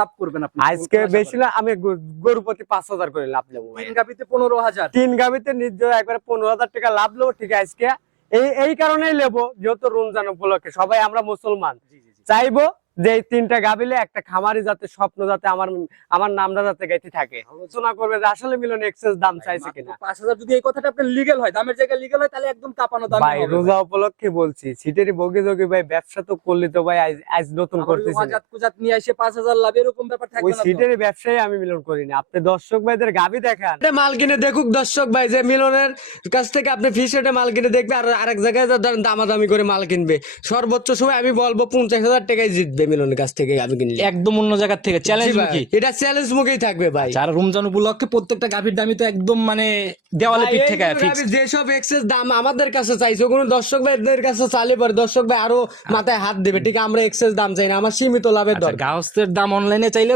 লাভ করবেন আপনি? আজকে বেশি না, আমি গরু প্রতি 5,000 করে লাভ নেবো। 3 গাবিতে 15,000। 3 গাবিতে নির্জয় একবারে 15,000 টাকা লাভ নেবো। ঠিক আছে, আজকে এই কারণেই নেবো, যেহেতু রমজান উপলক্ষে সবাই আমরা মুসলমান, চাইবো যে এই 3টা গাবিলে একটা খামারি যাতে স্বপ্ন যাতে আমার নামটা যাতে গাইতে থাকে। আলোচনা করবে যে আসলে মিলন এক্সেস দাম চাইছে কিনা। 5,000 যদি এই কথাটা আপনার লিগ্যাল হয়, দামের জায়গায় লিগ্যাল হয়, তাহলে একদম কাপানো দাম ভাই হবে। রোজা উপলক্ষে বলছি, সিটেরই বগে যোগে ভাই ব্যবসা তো করলে তো ভাই আজ নতুন করতেছি না। কুজাত নিয়ে এসে 5,000 লাভ, এরকম ব্যাপার থাকবে ওই না তো? সিটেরই ব্যবসায় আমি মিলন করি না। আপনি দর্শক ভাইদের গাবি দেখান, মাল কিনে দেখুক দর্শক ভাই যে মিলনের কাছ থেকে আপনি ফিস রেটে মাল কিনে দেখবে, আর আরেক জায়গায় দামাদামি করে মাল কিনবে। সর্বোচ্চ সময় আমি বলবো 50,000 টাকায় জিতবে মিলনের কাছ থেকে গাবি কিনলে। একদম অন্য জায়গা থেকে চ্যালেঞ্জ মুখী। এটা চ্যালেঞ্জ মুখেই থাকবে ভাই। আর রমজান উপলক্ষে প্রত্যেকটা গাভীর দামই তো একদম মানে দেওয়ালে পিঠ থেকে ফিক্স। যেসব এক্সেস দাম আমাদের কাছে চাইছে, কোনো দর্শক ভাইদের কাছে চাইলে পরে দর্শক ভাই আরো মাথায় হাত দেবে। ঠিক, আমরা এক্সেস দাম চাই না, আমার সীমিত লাভের দরকার। গাহস্থের দাম অনলাইনে চাইলে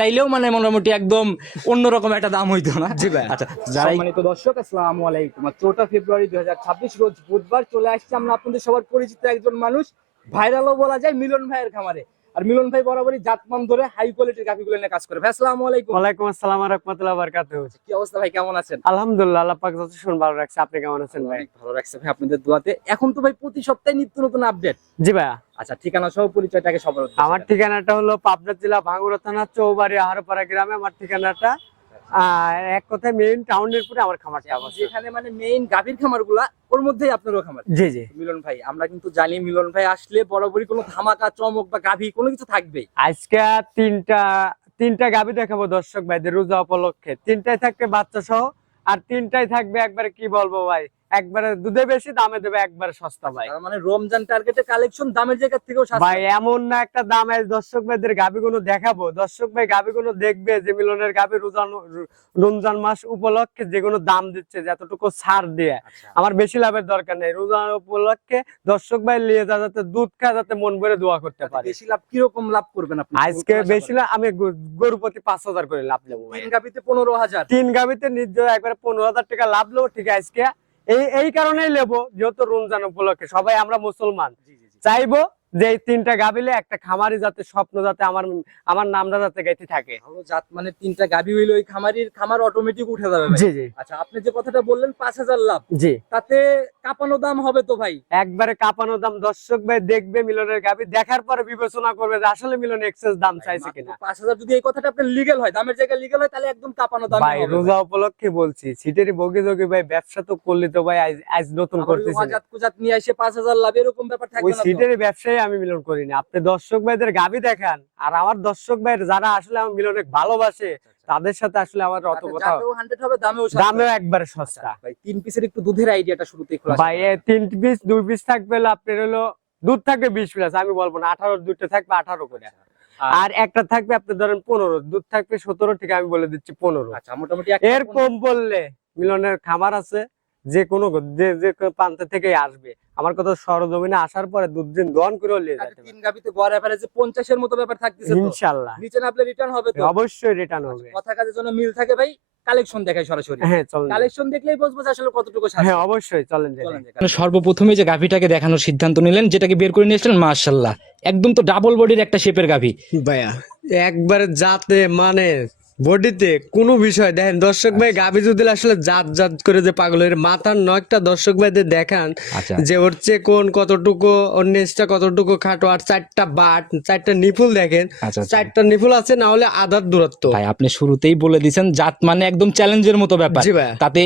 তাইলেও মানে মোটামুটি একদম অন্যরকম একটা দাম হইতো না। জি ভাই। আচ্ছা, যারা সম্মানিত দর্শক, আসসালামু আলাইকুম। 4 ফেব্রুয়ারি 2026 রোজ বুধবার চলে আসছে আমরা আপনাদের সবার পরিচিত একজন মানুষ, ভাইরালও বলা যায়, মিলন ভাইয়ের খামারে। আর মিলন ভাই বরাবরই জাতমান ধরে হাই কোয়ালিটির গাভীগুলো নিয়ে কাজ করে। ভাই আসসালামু আলাইকুম। ওয়ালাইকুম আসসালাম ওয়া রাহমাতুল্লাহি ওয়া বারাকাতুহু। কি অবস্থা ভাই, কেমন আছেন? আলহামদুলিল্লাহ, আল্লাহ পাক যথেষ্ট ভালো রাখছে। আপনি কেমন আছেন ভাই? অনেক ভালো রাখছে ভাই আপনাদের দোয়াতে। এখন তো ভাই প্রতি সপ্তাহে নিত্য নতুন আপডেট। জি ভাই। আচ্ছা, ঠিকানা সহ পরিচয়টাকে সবার উদ্দেশ্যে। আমার ঠিকানাটা হলো পাবনা জেলা ভাঙ্গুড়া থানা চৌবাড়ি আহারপাড়া গ্রামে আমার ঠিকানাটা। এক কথায় মেইন টাউনের পরে আমার খামারটা আছে, যেখানে মানে মেইন গাভীর খামারগুলা, ওর মধ্যেই আপনারও খামার। জি জি। মিলন ভাই, আমরা কিন্তু জানি মিলন ভাই আসলে বরাবরই কোনো ধামাকা চমক বা গাভী কোনো কিছু থাকবে। আজকে তিনটা গাভী দেখাবো দর্শক ভাইদের রোজা উপলক্ষে। 3টাই থাকবে বাচ্চা সহ, আর 3টাই থাকবে একবারে কি বলবো ভাই, একবারে দুধে বেশি দামে দেবে একবারে সস্তা ভাই। তার মানে রমজান টার্গেটে কালেকশন দামের জায়গা থেকেও সস্তা ভাই এমন না একটা দাম আছে দর্শক ভাইদের গাভীগুলো দেখাবো, দর্শক ভাই গাভীগুলো দেখবে যে মিলনের গাভী রমজান মাস উপলক্ষে যেগুলো দাম দিচ্ছে, যতটুকু ছাড় দিয়ে আমার বেশি লাভের দরকার নেই। রমজান উপলক্ষে দর্শক ভাই নিয়ে যাতে দুধ খায়, যাতে মন ভরে দোয়া করতে পারে। বেশি লাভ কিরকম লাভ করবেন আপনি? আজকে বেশি না, আমি গরু প্রতি 5,000 করে লাভ নেবো। 3 গাভীতে 15,000। 3 গাভীতে নির্জয় একবারে 15,000 টাকা লাভ নেবো। ঠিক আছে, আজকে এই কারণেই নেবো, যেহেতু রমজান উপলক্ষে সবাই আমরা মুসলমান, চাইবো যে এই 3টা গাবিলে একটা খামারি যাতে স্বপ্ন যাতে আমার নামটা যাতে গাইতে থাকে। ভালো জাত মানে 3টা গাভী হইলে ওই খামার অটোমেটিক উঠে যাবে ভাই। জি জি। আচ্ছা, আপনি যে কথাটা বললেন 5,000 লাভ, জি, তাতে কাপানো দাম হবে তো ভাই? একবারে কাপানো দাম। দর্শক ভাই দেখবে মিলনের গাবি, দেখার পরে বিবেচনা করবে যে আসলে মিলন এক্সেস দাম চাইছে কিনা। 5,000 যদি এই কথাটা আপনার লিগ্যাল হয়, দামের জায়গায় লিগ্যাল হয়, তাহলে একদম কাপানো দাম ভাই হবে। রোজা উপলক্ষে বলছি, সিটেরই বগে যোগে ভাই ব্যবসা তো করলে তো ভাই আজ নতুন করতেছি না। কুজাত নিয়ে এসে 5,000 লাভ, এরকম ব্যাপার থাকবে ওই না তো? সিটেরই ব্যবসায় আমি মিলন করি না। আপনি দর্শক ভাইদের গাবি দেখান, আর আমার দর্শক ভাইয়ের যারা আসলে আমার মিলনে ভালোবাসে, তাদের সাথে আসলে আমার অত কথা। জাতেও 100 হবে, দামেও সস্তা। দামেও একবারে সস্তা। ভাই 3 পিসের একটু দুধের আইডিয়াটা শুরুতেই খোলা। ভাই 3 পিস 2 পিস থাকবে হলো আপনার হলো দুধ থাকবে 20 প্লাস, আমি বলবো না 18, দুধটা থাকবে 18 করে, আর একটা থাকবে আপনি ধরেন 15, দুধ থাকবে 17, ঠিক আমি বলে দিচ্ছি 15। আচ্ছা, মোটামুটি এর কম বললে মিলনের খামার আছে, যে কোনো যে প্রান্ত থেকে আসবে আমার কথা, সরজমিনে আসার পরে দুধ দিন দহন করে নিয়ে যেতে পারে। 3 গাবিতে গড় এভারেজে 50 এর মতো ব্যাপার থাকতেছে তো? ইনশাআল্লাহ নিচে না আপনি রিটার্ন হবে তো? অবশ্যই রিটার্ন হবে। কথা কাজের জন্য মিল থাকে ভাই। কালেকশন দেখাই সরাসরি। হ্যাঁ চলেন। কালেকশন দেখলেই বুঝবো যে আসলে কতটুকু হ্যাঁ সাশ্রয়। অবশ্যই চলেন। চলেন যাই। সর্বপ্রথমে যে গাভীটাকে দেখানোর সিদ্ধান্ত নিলেন, যেটাকে বের করে নিয়েছিলেন, মাশাআল্লাহ একদম তো ডাবল বডির একটা শেপের গাভী ভাইয়া, একবারে জাতে মানে বডিতে কোনো বিষয় দেখেন দর্শক ভাই, গাভী যদি আসলে জাত করে যে পাগলের মাথার নখটা দর্শক ভাইদের দেখান, আচ্ছা। যে ওর চেয়ে কোন কতটুকু, ওর নেজটা কতটুকু খাটো, আর 4টা বাট 4টা নিপুল দেখেন। আচ্ছা, 4টা নিপুল আছে, না হলে আধার দূরত্ব। ভাই আপনি শুরুতেই বলে দিয়েছেন জাত মানে একদম চ্যালেঞ্জের মতো ব্যাপার। জি ভাই। তাতে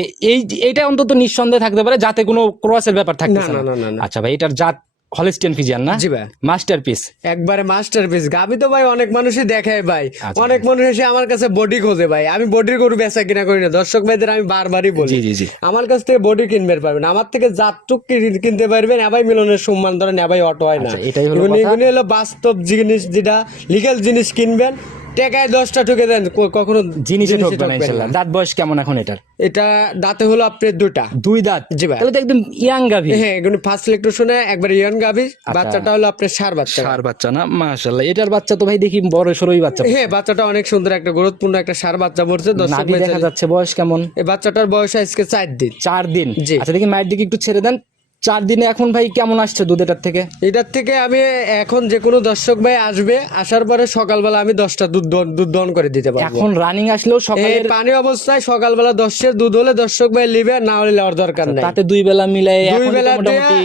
এইটা অন্তত নিঃসন্দেহে থাকতে পারে, যাতে কোনো ক্রসের ব্যাপার থাকতে না, না, না, না। আচ্ছা ভাই, এটার জাত হলিস্টিয়ান ফিজিয়ান না? জি ভাই। মাস্টারপিস, একবারে মাস্টারপিস গাভী তো ভাই অনেক মানুষই দেখায় ভাই। আচ্ছা। অনেক মানুষ এসে আমার কাছে বডি খোঁজে ভাই, আমি বডির গরু বেচা কিনা করি না। দর্শক ভাইদের আমি বারবারই বলি, জি জি জি, আমার কাছ থেকে বডি কিনতে পারবেন, আমার থেকে জাতটুক কিনতে পারবেন। এবাই মিলনের সম্মান ধরেন, এবাই অটো হয় না। আচ্ছা, এটাই হলো এগুলি কথা। হলো বাস্তব জিনিস, যেটা লিগ্যাল জিনিস কিনবেন, টাকায় 10টা ঠকে দেন, কখনো জিনিসে ঠকবে না ঠকবেন ইনশাআল্লাহ। না। দাঁত বয়স কেমন এখন এটার? এটা দাঁতে হলো আপনার 2টা। 2 দাঁত? জি ভাই। তাহলে তো একদম ইয়াং গাভী। হ্যাঁ, এগুলো ফার্স্ট ইলেকট্রিশনে একবার ইয়াং গাভী। বাচ্চাটা হলো আপনার ষাঁড় বাচ্চা। ষাঁড় বাচ্চা না? মাশাআল্লাহ, এটার বাচ্চা তো ভাই দেখি বড় সরই বাচ্চা। হ্যাঁ, বাচ্চাটা অনেক সুন্দর, একটা গুরুত্বপূর্ণ একটা ষাঁড় বাচ্চা পড়ছে। দর্শক নাভি ভাই দেখা যাচ্ছে, বয়স কেমন? এই বাচ্চাটার বয়স আজকে 4 দিন। 4 দিন। জি। আচ্ছা দেখি মায়ের দিকে একটু ছেড়ে দেন, 4 দিনে এখন ভাই কেমন আসছে দুধ এটার থেকে? এটার থেকে আমি এখন যে কোনো দর্শক ভাই আসবে, আসার পরে সকালবেলা আমি 10টা দুধ দহন করে দিতে পারবো। এখন রানিং আসলেও এই সকালে পানি অবস্থায় সকালবেলা 10 দুধ হলে দর্শক ভাই লিবে, না হলে লেওয়ার দরকার নাই। তাতে 2 বেলা মিলাই দুই এখন বেলা মোটামুটি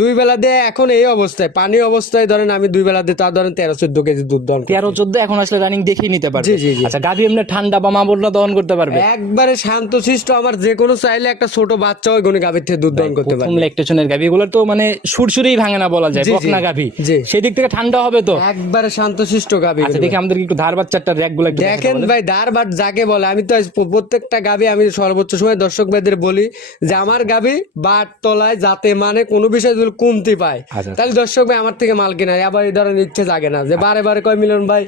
দুই বেলা দিয়ে এখন এই অবস্থায় পানি অবস্থায় ধরেন আমি 2 বেলা দিয়ে তা ধরেন 13-14 কেজি দুধ দহন করি। 13-14 এখন আসলে রানিং দেখেই নিতে পারবে। জি, জি, জি। আচ্ছা গাভী এমনি ঠান্ডা বা মাবলনা দহন করতে পারবে? একবারে শান্তশিষ্ট, আমার যে কোনো চাইলে একটা ছোট বাচ্চা ওই গুণে গাভীর থেকে দুধ দহন করতে প্রথম পারবে। ল্যাকটেশনের গাভী এগুলো তো মানে সুরসুরেই ভাঙে না বলা যায়, জি, জি। বকনা গাভী, জি। সেই দিক থেকে ঠান্ডা হবে তো। একবারে শান্তশিষ্ট গাভী। আচ্ছা দেখি আমাদের একটু ধার বাচ্চাটার র‍্যাক গুলো একটু দেখেন ভাই, ধার বাট যাকে বলে, আমি তো আজ প্রত্যেকটা গাভী আমি সর্বোচ্চ সময় দর্শক ভাইদের বলি যে আমার গাভী বাট তলায় যাতে মানে কোনো বিষয় যদি কমতি পায়, আচ্ছা। তাহলে দর্শক ভাই আমার থেকে মাল কিনা। আবার এই ধরনের ইচ্ছে জাগে না যে বারে বারে কয় মিলন ভাই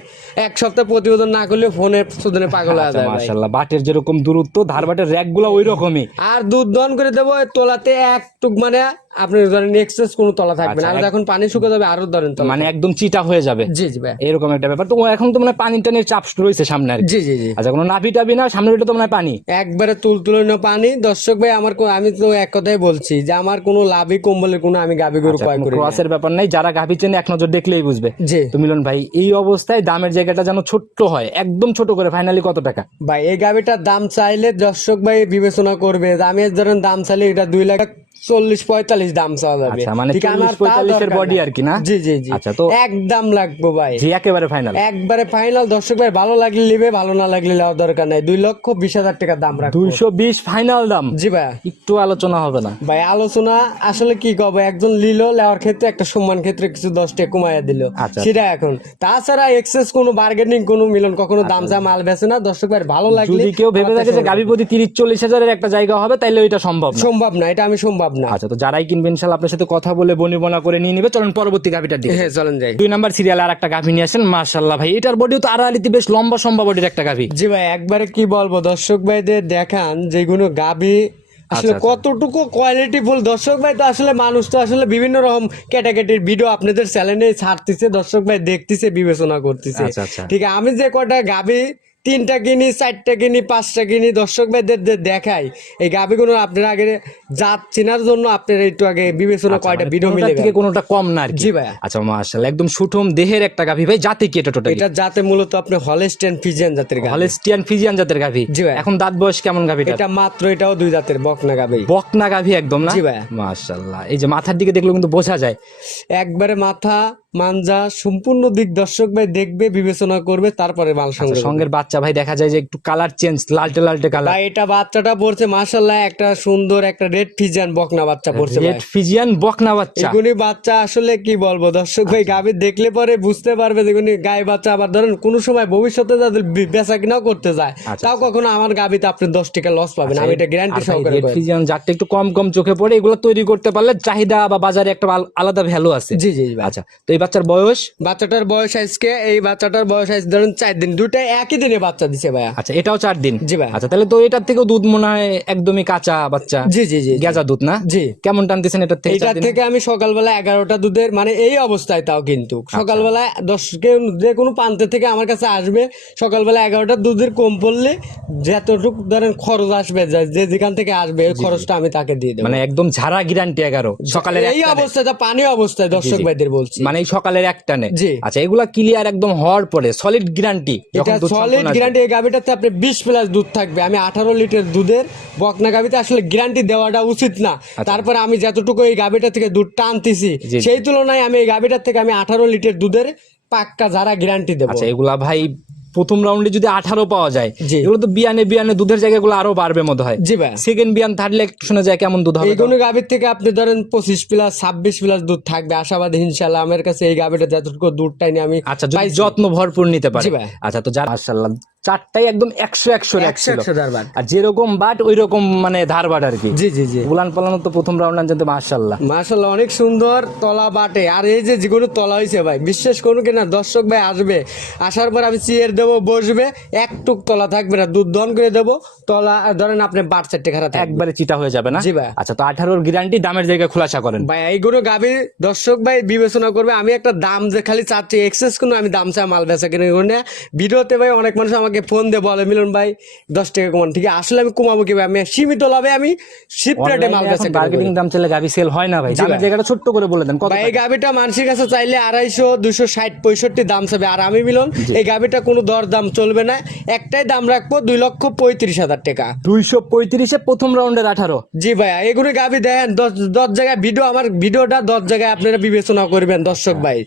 এক সপ্তাহ প্রতিবেদন না করলে ফোনে সুদনে পাগল হয়ে যায় ভাই। মাশাআল্লাহ বাটের যেরকম দূরত্ব ধার বাটের র‍্যাক গুলো ওই রকমই। আর দুধ দহন করে দেবো তোলাতে একটুক মানে আপনি ধরেন এক্সেস কোনো তলা থাকবে না। আর যখন পানি শুকিয়ে যাবে আরো ধরেন তলা মানে একদম চিটা হয়ে যাবে। জি জি ভাই, এরকম একটা ব্যাপার। তো এখন তো মানে পানি টানির চাপ রয়েছে সামনে আর কি। জি জি জি। আচ্ছা কোনো নাভি টাভি না, সামনে ওটা তো মানে পানি একবারে তুলতুলে পানি। দর্শক ভাই আমার আমি তো এক কথাই বলছি যে আমার কোনো লাভই কম্বলের কোনো আমি গাভী গরু ক্রয় করি না। ক্রসের ব্যাপার নাই, যারা গাভী চেনে এক নজর দেখলেই বুঝবে। জি। তো মিলন ভাই এই অবস্থায় দামের জায়গাটা যেন ছোট্ট হয়, একদম ছোট করে ফাইনালি কত টাকা? ভাই এই গাভীটার দাম চাইলে দর্শক ভাই বিবেচনা করবে যে আমি ধরেন দাম চাইলে এটা 2,40,45 দাম চাওয়া যাবে। আচ্ছা মানে ঠিক আমার 40-45 এর বডি আর কি না? জি জি জি। আচ্ছা তো একদম লাগবে ভাই, জি একেবারে ফাইনাল। একবারে ফাইনাল। দর্শক ভাই ভালো লাগলে নিবে, ভালো না লাগলে নেওয়ার দরকার নাই। 2,20,000 টাকা দাম রাখবো। 220 ফাইনাল দাম? জি ভাই। একটু আলোচনা হবে না ভাই আলোচনা আসলে কি কব, একজন লিলো লেওয়ার ক্ষেত্রে একটা সম্মান ক্ষেত্রে কিছু 10 টাকা কমাইয়া দিল, আচ্ছা। সেটা এখন। তাছাড়া এক্সেস কোনো বার্গেনিং কোনো মিলন কখনো দাম চা মাল বেচে না। দর্শক ভাই ভালো লাগলে যদি কেউ ভেবে থাকে যে গাভী প্রতি 30-40 হাজারের একটা জায়গা হবে, তাইলে ওইটা সম্ভব না। সম্ভব না, এটা আমি সম্ভব না। আচ্ছা তো যারাই কিনবেন ইনশাআল্লাহ আপনার সাথে কথা বলে বনিবনা করে নিয়ে নিবে। চলুন পরবর্তী গাভীটার দিকে। হ্যাঁ চলেন যাই। 2 নাম্বার সিরিয়ালে আর একটা গাভী নিয়ে আসেন। মাশাআল্লাহ ভাই এটার বডিও তো আড়াআড়িতে বেশ লম্বা সম্ভব বডির একটা গাভী। জি ভাই একবারে কি বলবো, দর্শক ভাইদের দেখান যেগুলো গাভী আসলে আচ্ছা। কতটুকু কোয়ালিটি ফুল। দর্শক ভাই তো আসলে মানুষ তো আসলে বিভিন্ন রকম ক্যাটাগরির ভিডিও আপনাদের চ্যানেলে ছাড়তেছে, দর্শক ভাই দেখতেছে, বিবেচনা করতেছে। আচ্ছা, আচ্ছা। ঠিক আছে, আমি যে কটা গাভী 3টা কিনি, 4টা কিনি, 5টা কিনি, দর্শক ভাইদের দেখাই এই গাভীগুলো আপনারা আগে জাত চেনার জন্য আপনারা একটু আগে বিবেচনা কয়টা ভিডিও মিলে থেকে কোনোটা কম না আর কি। জি ভাই। আচ্ছা মাশাআল্লাহ একদম সুঠম দেহের একটা গাভী ভাই। জাতি কি এটা টোটালি? এটা জাতে মূলত আপনি হলস্টেইন ফ্রিজিয়ান জাতের গাভী। হলস্টিয়ান ফ্রিজিয়ান জাতের গাভী। জি ভাই। এখন দাঁত বয়স কেমন গাভীটা? এটা মাত্র এটাও 2 জাতের বকনা গাভী। বকনা গাভী একদম না? জি ভাই। মাশাআল্লাহ এই যে মাথার দিকে দেখলে কিন্তু বোঝা যায় একবারে মাথা মানজা সম্পূর্ণ দিক দর্শক ভাই দেখবে, বিবেচনা করবে, তারপরে মাল সঙ্গে সঙ্গের বাচ্চা ভাই দেখা যায় যে একটু কালার চেঞ্জ, লালটে লালটে কালার। ভাই এটা বাচ্চাটা পড়ছে মাশাআল্লাহ একটা সুন্দর একটা রেড ফিজিয়ান বকনা বাচ্চা পড়ছে রেড ফিজিয়ান বকনা বাচ্চা। এগুলি বাচ্চা আসলে কি বলবো দর্শক ভাই, গাভী দেখলে পরে বুঝতে পারবে যেগুলি গায়ে বাচ্চা। আবার ধরেন কোনো সময় ভবিষ্যতে যাদের বেচা কিনাও করতে যায়, তাও কখনো আমার গাভীতে আপনি 10 টাকা লস পাবেন, আমি এটা গ্যারান্টি সহকারে রেড বলি। ফিজিয়ান জাতটা একটু কম কম চোখে পড়ে, এগুলো তৈরি করতে পারলে চাহিদা বা বাজারে একটা আলাদা ভ্যালু আছে। জি জি ভাই। আচ্ছা তো এই বাচ্চার বয়স? বাচ্চাটার বয়স আজকে এই বাচ্চাটার বয়স আজ ধরুন 4 দিন, দুইটা একই দিনে বাচ্চা দিছে ভাইয়া। আচ্ছা এটাও 4 দিন? জি ভাই। আচ্ছা তাহলে তো এটার থেকেও দুধ মনে হয় একদমই কাঁচা বাচ্চা। জি জি জি। গেজা দুধ না? জি। কেমন টানতেছেন এটার থেকে? এটার থেকে আমি সকালবেলা 11টা দুধের মানে এই অবস্থায়, তাও কিন্তু সকালবেলা 10 যে কোনো প্রান্ত থেকে আমার কাছে আসবে, সকালবেলা 11টা দুধের কম পড়লে যতটুকু ধরেন খরচ আসবে, যে যেখান থেকে আসবে ওই খরচটা আমি তাকে দিয়ে দেবো। মানে একদম ঝাড়া গ্যারান্টি 11 সকালের এই অবস্থাটা পানি অবস্থায় দর্শক ভাইদের বলছি, মানে এই সকালের একটানে। জি। আচ্ছা এগুলা ক্লিয়ার একদম হওয়ার পরে সলিড গ্যারান্টি? এটা সলিড গ্যারান্টি। এই গাভীটাতে আপনি 20 প্লাস দুধ থাকবে। আমি 18 লিটার দুধের বকনা গাভীতে আসলে গ্যারান্টি দেওয়াটা উচিত না। তারপরে আমি যতটুকু এই গাভীটা থেকে দুধ টানতেছি সেই তুলনায় আমি এই গাভীটার থেকে আমি 18 লিটার দুধের পাক্কা যারা গ্যারান্টি দেবো। আচ্ছা এগুলা ভাই প্রথম রাউন্ডে যদি 18 পাওয়া যায়, জি। এগুলো তো বিয়ানে বিয়ানে দুধের জায়গাগুলো আরো বাড়বে মনে হয়। জি ভাই। সেকেন্ড বিয়ান থার্ড লেগ শোনা যায় কেমন দুধ হবে? এইগুলো গাভীর থেকে আপনি ধরেন 25 প্লাস 26 প্লাস দুধ থাকবে আশাবাদী ইনশাআল্লাহ। আমার কাছে এই গাভীটা যতটুকু দুধটাই নিয়ে আমি আচ্ছা যদি যত্ন ভরপুর নিতে পারে। জি ভাই। আচ্ছা তো যারা মাশাআল্লাহ চারটাই একদম 100 রাখছিল, 100 ধারবাট। আর যেরকম বাট ওই রকম মানে ধার বাট আর কি। জি জি জি। উলান পালানো তো প্রথম রাউন্ড আনতে মাশাআল্লাহ মাশাআল্লাহ অনেক সুন্দর তলা বাটে। আর এই যে যেগুলো তলা হয়েছে ভাই, বিশ্বাস করুন কিনা দর্শক ভাই আসবে, আসার পর আমি চেয়ার দেবো, বসবে, একটুক তলা থাকবে না, দুধ দহন করে দেবো, তলা ধরেন আপনি বাট 4টে খারাপ একবারে চিটা হয়ে যাবে না? জি ভাই। আচ্ছা তো 18 গ্যারান্টি, দামের জায়গা খোলাসা করেন ভাই। এইগুলো গাভী দর্শক ভাই বিবেচনা করবে। আমি একটা দাম যে খালি চাচ্ছি এক্সেস কোনো আমি দাম চা মাল বেচা কিনে ভিডিওতে ভাই অনেক মানুষ আমাকে আমাকে ফোন দিয়ে বলে মিলন ভাই 10 টাকা কমান, ঠিক আছে আসলে আমি কমাবো কিভাবে, আমি সীমিত লাভে আমি শিপ রেটে মাল বেচা মার্কেটিং দাম চাইলে গাবি সেল হয় না ভাই, দামের জায়গাটা ছোট্ট করে বলে দেন কত ভাই। এই গাবিটা মানুষের কাছে চাইলে 250, 260, 65 দাম চাবে, আর আমি মিলন এই গাবিটা কোনো দর দাম চলবে না, একটাই দাম রাখবো 2,35,000 টাকা। 235-এ প্রথম রাউন্ডের 18। জি ভাইয়া, এগুলো গাবি দেখেন 10 জায়গায় ভিডিও, আমার ভিডিওটা 10 জায়গায় আপনারা বিবেচনা করবেন দর্শক ভাই,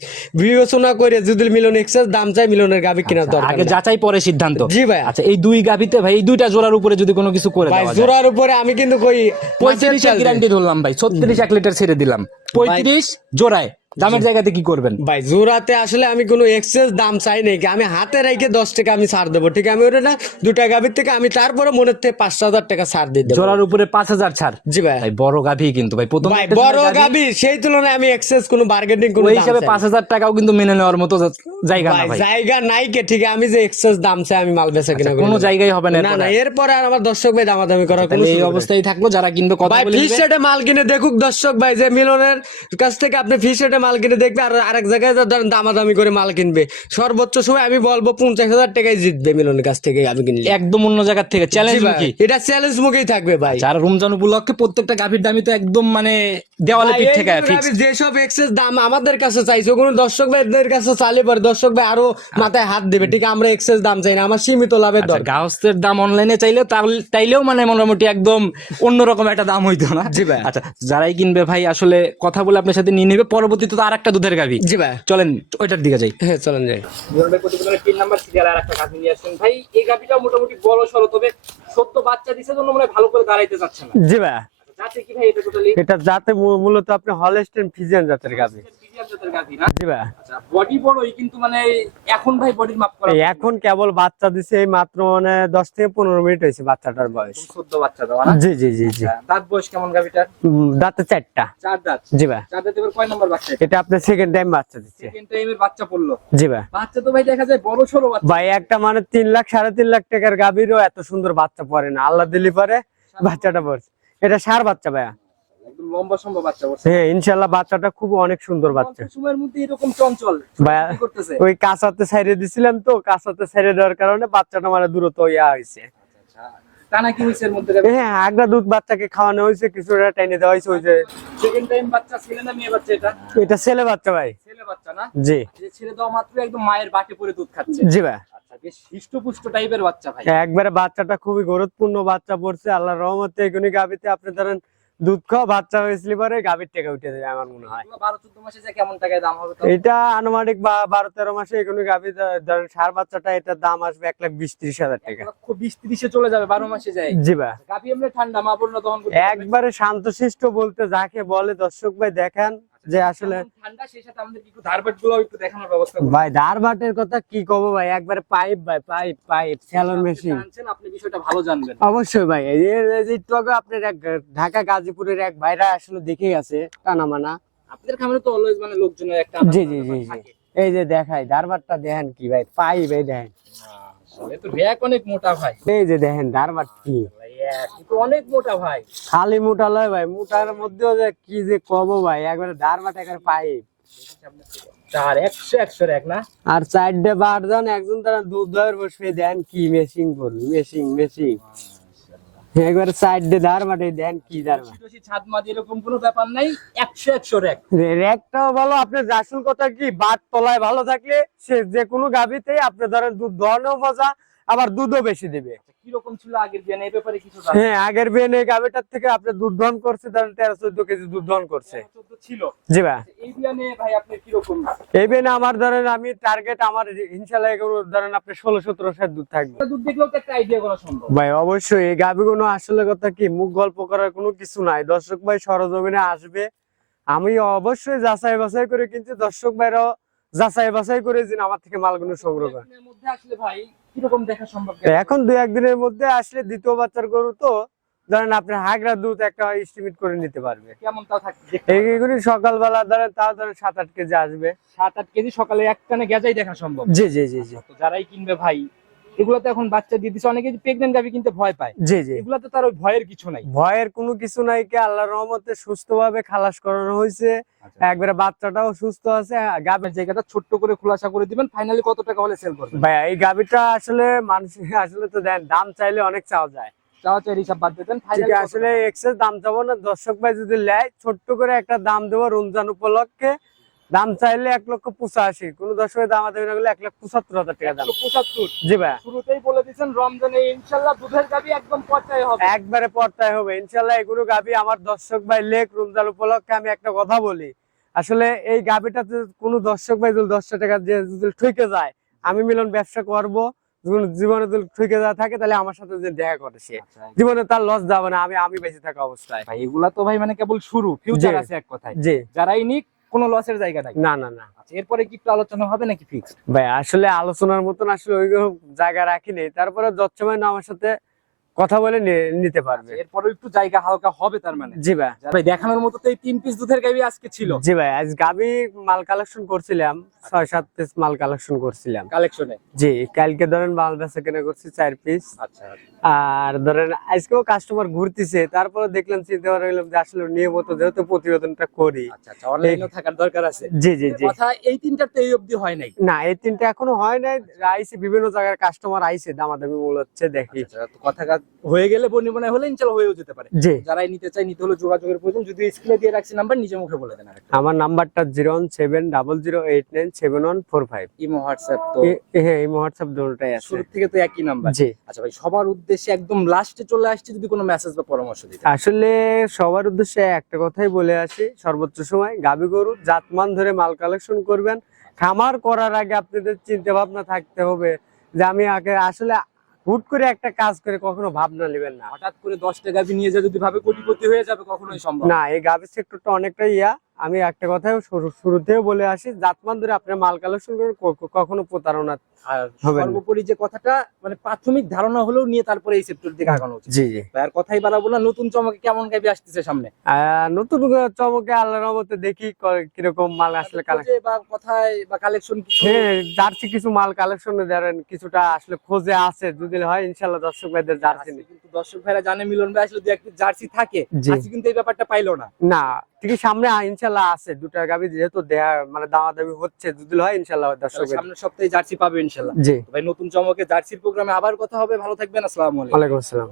বিবেচনা করে যদি মিলন এক্সেস দাম চাই মিলনের গাবি কেনার দরকার আগে নাই। যাচাই পরে সিদ্ধান্ত। জি ভাই। আচ্ছা এই দুই গাবিতে ভাই এই দুইটা জোড়ার উপরে যদি কোনো কিছু করে ভাই দেওয়া যায়, জোড়ার উপরে আমি কিন্তু কই 35 গ্যারান্টি ধরলাম ভাই, 36 1 লিটার ছেড়ে দিলাম, 35 জোড়ায় দামের জায়গাতে কি করবেন? ভাই জোড়াতে আসলে আমি কোনো এক্সেস দাম চাই নাই, আমি হাতে রেখে 10 টাকা আমি ছাড় দেবো, ঠিক আছে আমি ওটা না 2টা গাবির থেকে আমি তারপরে মনের থেকে 5,000 টাকা ছাড় দিয়ে দেবো। জোড়ার উপরে 5,000 ছাড়। জি ভাই। ভাই বড় গাভি কিন্তু ভাই প্রথম ভাই বড় গাবি সেই তুলনায় আমি এক্সেস কোনো বার্গেনিং কোনো ওই দাম হিসাবে চাই না। 5,000 টাকাও কিন্তু মেনে নেওয়ার মতো জায়গা না ভাই ভাই, জায়গা নাই কে, ঠিক আছে আমি যে এক্সেস দাম চাই আমি মাল বেচা কিনা কোনো জায়গায় হবে না না না, এরপরে আর আমার দর্শক ভাই দামাদামি করার কোনো তাহলে এই সুযোগ নেই। অবস্থায় থাকলো, যারা কিনবে কথা ভাই বলে ফিশ নিবে। রেটে মাল কিনে দেখুক দর্শক ভাই, যে মিলনের কাছ থেকে আপনি ফিশ রেটে মাল কিনে দেখবে, আর আরেক জায়গায় ধরেন দামাদামি করে মাল কিনবে, সর্বোচ্চ সময় আমি বলবো 50,000 টাকায় জিতবে মিলনের কাছ থেকে আমি কিনলে। একদম অন্য জায়গা থেকে চ্যালেঞ্জ জি ভাই, মুখী। এটা চ্যালেঞ্জ মুখেই থাকবে ভাই। যারা রমজান উপলক্ষে প্রত্যেকটা গাভীর দামই তো একদম মানে দেওয়ালে পিঠ থেকে ফিক্স। যেসব এক্সেস দাম আমাদের কাছে চাইছে কোনো দর্শক ভাইদের কাছে চাইলে পরে দর্শক ভাই আরো মাথায় হাত দেবে, ঠিক আছে আমরা এক্সেস দাম চাই না, আমার সীমিত লাভের দরকার। গাহস্থের দাম অনলাইনে চাইলেও তাইলেও মানে মোটামুটি একদম অন্যরকম একটা দাম হইতো না। জি ভাই। আচ্ছা যারাই কিনবে ভাই আসলে কথা বলে আপনার সাথে নিয়ে নেবে, পরবর্তীতে তো আরেকটা দুধের গাভী। জি ভাই, চলেন ওইটার দিকে যাই। হ্যাঁ চলেন যাই। প্রতিবেদনের 3 নাম্বার সিরিয়াল আর একটা গাভী নিয়ে আসছেন ভাই। এই গাভীটা মোটামুটি বড় সড়ো, তবে সত্য বাচ্চা দিছে জন্য মানে ভালো করে দাঁড়াইতে চাচ্ছে না। জি ভাই, যাতে কি ভাই এটা টোটালি এটা জাতে মূলত আপনি হলস্টেইন ফ্রিজিয়ান জাতের গাভী। ফ্রিজিয়ান জাতের গাভী না? জি ভাই। আচ্ছা বডি বড়ই কিন্তু মানে এখন ভাই বডির মাপ করা এই এখন কেবল বাচ্চা দিছে এই মাত্র মানে 10 থেকে 15 মিনিট হয়েছে বাচ্চাটার বয়স। সদ্য বাচ্চা দেওয়া না? জি জি জি জি। দাঁত বয়স কেমন গাভীটার? দাঁতে 4টা। 4 দাঁত। জি ভাই। 4 দাঁতে এবার কয় নাম্বার বাচ্চা? এটা আপনার সেকেন্ড টাইম বাচ্চা দিচ্ছে। সেকেন্ড টাইমের বাচ্চা পড়লো। জি ভাই। বাচ্চা তো ভাই দেখা যায় বড় সরো বাচ্চা। ভাই একটা মানে 3 লাখ 3.5 লাখ টাকার গাভীরও এত সুন্দর বাচ্চা পড়ে না, আল্লাহ দিলি পারে বাচ্চাটা পড়ছে। এটা সার বাচ্চা ভাইয়া, একদম লম্বা সম্ভব বাচ্চা পড়ছে। হ্যাঁ ইনশাআল্লাহ বাচ্চাটা খুব অনেক সুন্দর বাচ্চা। অল্প সময়ের মধ্যে এরকম চঞ্চল ভাইয়া কি করতেছে? ওই কাঁচাতে ছাইড়ে দিছিলাম তো, কাঁচাতে ছাইড়ে দেওয়ার কারণে বাচ্চাটা মানে দ্রুত ইয়া হয়েছে। টানা কি হইছে এর মধ্যে? হ্যাঁ আগরা দুধ বাচ্চাকে খাওয়ানো হয়েছে, কিছুটা টাইনে দেওয়া হয়েছে। ওই যে সেকেন্ড টাইম বাচ্চা ছেলে না মেয়ে বাচ্চা এটা? এটা ছেলে বাচ্চা ভাই। ছেলে বাচ্চা না? জি যে ছেলে দেওয়া মাত্র একদম মায়ের বাটে পড়ে দুধ খাচ্ছে। জি ভাই। আচ্ছা বেশ হৃষ্টপুষ্ট টাইপের বাচ্চা ভাই। একবারে বাচ্চাটা খুবই গরুত্বপূর্ণ বাচ্চা পড়ছে, আল্লাহর রহমতে। এগুনি গাভীতে আপনি ধরেন দুধ খাওয়া বাচ্চা হয়েছিল পরে গাভীর টাকা উঠে যাবে আমার মনে হয়। 12-14 মাসে যে কেমন টাকায় দাম হবে তো? এটা আনুমানিক 12-13 মাসে এগুনি গাভী ধরেন সার বাচ্চাটা এটার দাম আসবে 1,20,000-30,000 টাকা। 1,20-30 এ চলে যাবে 12 মাসে যায়। জি ভাই। গাভী এমনি ঠান্ডা মা বোনরা দহন করতে পারবে? একবারে শান্তশিষ্ট বলতে যাকে বলে দর্শক ভাই দেখেন যে আসলে ঠান্ডা, সেই সাথে আমাদের একটু ধারবাট গুলো একটু দেখানোর ব্যবস্থা করুন। ভাই ধারবাটের কথা কি কব ভাই, একবারে পাইপ ভাই, পাইপ পাইপ স্যালোর মেশিন। জানছেন আপনি বিষয়টা ভালো জানবেন। অবশ্যই ভাই, এই যে একটু আগে আপনার এক ঢাকা গাজীপুরের এক ভাইরা আসলে দেখে গেছে টানা মানা। আপনাদের খামারে তো অলওয়েজ মানে লোকজনের একটা জি জি জি জি। এই যে দেখাই ধারবাটটা দেখেন কি ভাই, পাইপ এই দেখেন, আসলে তো র‍্যাক অনেক মোটা ভাই। এই যে দেখেন ধারবাট কি কিন্তু অনেক মোটা ভাই। খালি মোটা লয় ভাই, মোটার মধ্যেও যে কি যে কব ভাই, একবারে ধারবাট একবারে পাইপ। চার 100 র‍্যাক না? আর 4টে বারজন একজন তারা দুধ দয়ের বসবে দেন কি মেশিং করবে, মেশিং মেশিং একবারে 4টে ধারবাটে দেন কি ধারবাট। বেশি ছাদ মাদ এরকম কোনো ব্যাপার নাই, 100 র‍্যাক। র্যাকটাও ভালো। আপনার আসল কথা কি, বাট তলায় ভালো থাকলে সে যে কোনো গাভীতেই আপনি ধরেন দুধ দহনেও মজা, আবার দুধও বেশি দেবে। কি রকম ছিল আগের বিয়ানে, এই ব্যাপারে কিছু জানেন? হ্যাঁ আগের বিয়ানে গাভীটার থেকে আপনি দুধ দহন করছে ধরেন 13-14 কেজি দুধ দহন করছে। 14 ছিল। জি ভাই। এই বিয়ানে ভাই আপনি কি রকম? এই বিয়ানে আমার ধরেন আমি টার্গেট আমার ইনশাআল্লাহ ধরেন আপনি 16-17 দুধ থাকবে। দুধ দেখলেও তো একটা আইডিয়া করা সম্ভব। ভাই অবশ্যই এই গাভীগুলো আসলে কথা কি মুখ গল্প করার কোনো কিছু নাই, দর্শক ভাই সরজমিনে আসবে। আমি অবশ্যই যাচাই বাছাই করে কিন্তু দর্শক ভাইরাও যাচাই বাছাই করে দিন আমার থেকে মালগুলো সংগ্রহ করে। এর মধ্যে আসলে ভাই কি রকম দেখা সম্ভব? এখন 2-1 দিনের মধ্যে আসলে দ্বিতীয় বাচ্চার গরু তো ধরেন আপনি হাগরা দুধ একটা এস্টিমেট করে নিতে পারবে। কেমন তাও থাকবে? এইগুলি সকালবেলা ধরেন তাও ধরেন 7-8 কেজি আসবে। 7-8 কেজি সকালে একটানে গেজাই দেখা সম্ভব। জি জি জি জি। তো যারাই কিনবে ভাই এগুলো তো এখন বাচ্চা দিয়ে দিচ্ছে, অনেকে প্রেগনেন্ট গাভী কিনতে ভয় পায়, জি জি, এগুলো তো তার ওই ভয়ের কিছু নাই। ভয়ের কোনো কিছু নাই, কি আল্লাহর রহমতে সুস্থভাবে খালাস করানো হয়েছে, একবারে বাচ্চাটাও সুস্থ আছে। গাভীর জায়গাটা ছোট্ট করে খোলাসা করে দিবেন, ফাইনালি কত টাকা হলে সেল করবেন? ভাই এই গাভীটা আসলে মানুষ আসলে তো দেন দাম চাইলে অনেক চাওয়া যায়, চাওয়া চাই হিসাব বাদ দিতেন, ঠিক আছে, আসলে এক্সেস দাম চাবো না। দর্শক ভাই যদি নেয় ছোট্ট করে একটা দাম দেবো রমজান উপলক্ষে। দাম চাইলে 1,85,000, কোন দর্শক দাম দেবে না, 1,75,000 টাকা দাম। 75। জি ভাই, শুরুতেই বলে দিচ্ছেন রমজানে ইনশাআল্লাহ দুধের গাভী একদম পর্যায়ে হবে, একবারে পর্দায় হবে ইনশাল্লাহ। এগুলো গাভী আমার দর্শক ভাই লেখ রমজান উপলক্ষে। আমি একটা কথা বলি, আসলে এই গাভীটা কোনো দর্শক ভাই যদি 10 টাকা দিয়ে যদি ঠকে যায়, আমি মিলন ব্যবসা করবো, জীবনে যদি ঠকে যা থাকে তাহলে আমার সাথে যে দেখা করে সে জীবনে তার লস যাবে না, আমি বেঁচে থাকা অবস্থায়। ভাই এগুলা তো ভাই মানে কেবল শুরু, ফিউচার আছে এক কথায়, জি, যারাই নিক কোনো লসের জায়গা নাই। না না না আচ্ছা, এরপরে কি একটু আলোচনা হবে নাকি ফিক্সড? ভাই, আসলে আলোচনার মতন আসলে ওই জায়গা রাখিনি, তারপরে যৎসময় না আমার সাথে কথা বলে নিতে পারবে। এরপরে একটু জায়গা হালকা হবে তার মানে। জি ভাই, ভাই দেখানোর মতো তো এই 3 পিস দুধের গাভী আজকে ছিল। জি ভাই, আজ গাভী মাল কালেকশন করছিলাম, 6-7 পিস মাল কালেকশন করছিলাম কালেকশনে। জি, কালকে ধরেন মাল বেচা কেনা করছি 4 পিস। আচ্ছা, আর ধরেন আজকেও কাস্টমার ঘুরতেছে, তারপরে দেখলাম চিন্তা করে গেলাম যে আসলে নিয়মিত যেহেতু প্রতিবেদনটা করি। আচ্ছা, আচ্ছা, অনলাইনেও থাকার দরকার আছে। জি জি জি, কথা এই তিনটার তো এই অবধি হয় নাই। না এই তিনটা এখনো হয় নাই, আইছে বিভিন্ন জায়গার কাস্টমার আইছে, দামাদামি মূল হচ্ছে দেখি। আচ্ছা, তো কথা হয়ে গেলে বনিবনা হলে ইনশাআল্লাহ হয়েও যেতে পারে। জি, যারাই নিতে চাই, নিতে হলে যোগাযোগের প্রয়োজন। যদি স্ক্রিনে দিয়ে রাখছি নাম্বার, নিজে মুখে বলে দেন আরেকটা। আমার নাম্বারটা 01700897145। ইমো হোয়াটসঅ্যাপ তো হ্যাঁ, এই হোয়াটসঅ্যাপ দুটোটাই আছে। শুরু থেকে তো একই নাম্বার। জি, আচ্ছা ভাই, সবার উদ্দেশ্যে একদম লাস্টে চলে আসছে, যদি কোনো মেসেজ বা পরামর্শ দিতে। আসলে সবার উদ্দেশ্যে একটা কথাই বলে আসি, সর্বোচ্চ সময় গাভী গরু জাতমান ধরে মাল কালেকশন করবেন। খামার করার আগে আপনাদের চিন্তা ভাবনা থাকতে হবে যে আমি আগে আসলে হুট করে একটা কাজ করে কখনো ভাবনা নেবেন না। হঠাৎ করে 10টা গাভী নিয়ে যা যদি ভাবে কোটিপতি হয়ে যাবে, কখনোই সম্ভব না, এই গাভী সেক্টরটা অনেকটা ইয়া। আমি একটা কথাই শুরুতেও বলে আসি, জাতমান ধরে আপনি মাল কালেকশন করে কখনো প্রতারণা আর হবে না। সর্বোপরি যে কথাটা মানে প্রাথমিক ধারণা হলেও নিয়ে তারপরে এই সেক্টর দিকে আগানো উচিত। জি জি, আর কথাই বাড়াবো না, নতুন চমকে কেমন গাভী আসতেছে সামনে? নতুন চমকে আল্লাহর রহমতে দেখি কিরকম মাল আসলে কালেকশন। খোঁজে বা কথায় বা কালেকশন কিছু। হ্যাঁ, জার্সি কিছু মাল কালেকশনে ধরেন কিছুটা আসলে খোঁজে আছে, যদি হয় ইনশাল্লাহ দর্শক ভাইদের জার্সি আছে, কিন্তু দর্শক ভাইরা জানে মিলন ভাই আসলে দু একটা জার্সি থাকে, জি। আজকে কিন্তু এই ব্যাপারটা পাইলো না। না, ঠিকই সামনে ইনশাল্লাহ আছে দুটা গাভী, যেহেতু দেয়া মানে দামাদামি হচ্ছে, যদি হয় ইনশাল্লাহ দর্শক তাহলে সামনের সপ্তাহে জার্সি পাবে ইনশাআল্লাহ। জি, ভাই নতুন চমকে জার্সির প্রোগ্রামে আবার কথা হবে, ভালো থাকবেন, আসসালামু আলাইকুম। ওয়ালাইকুম আসসালাম।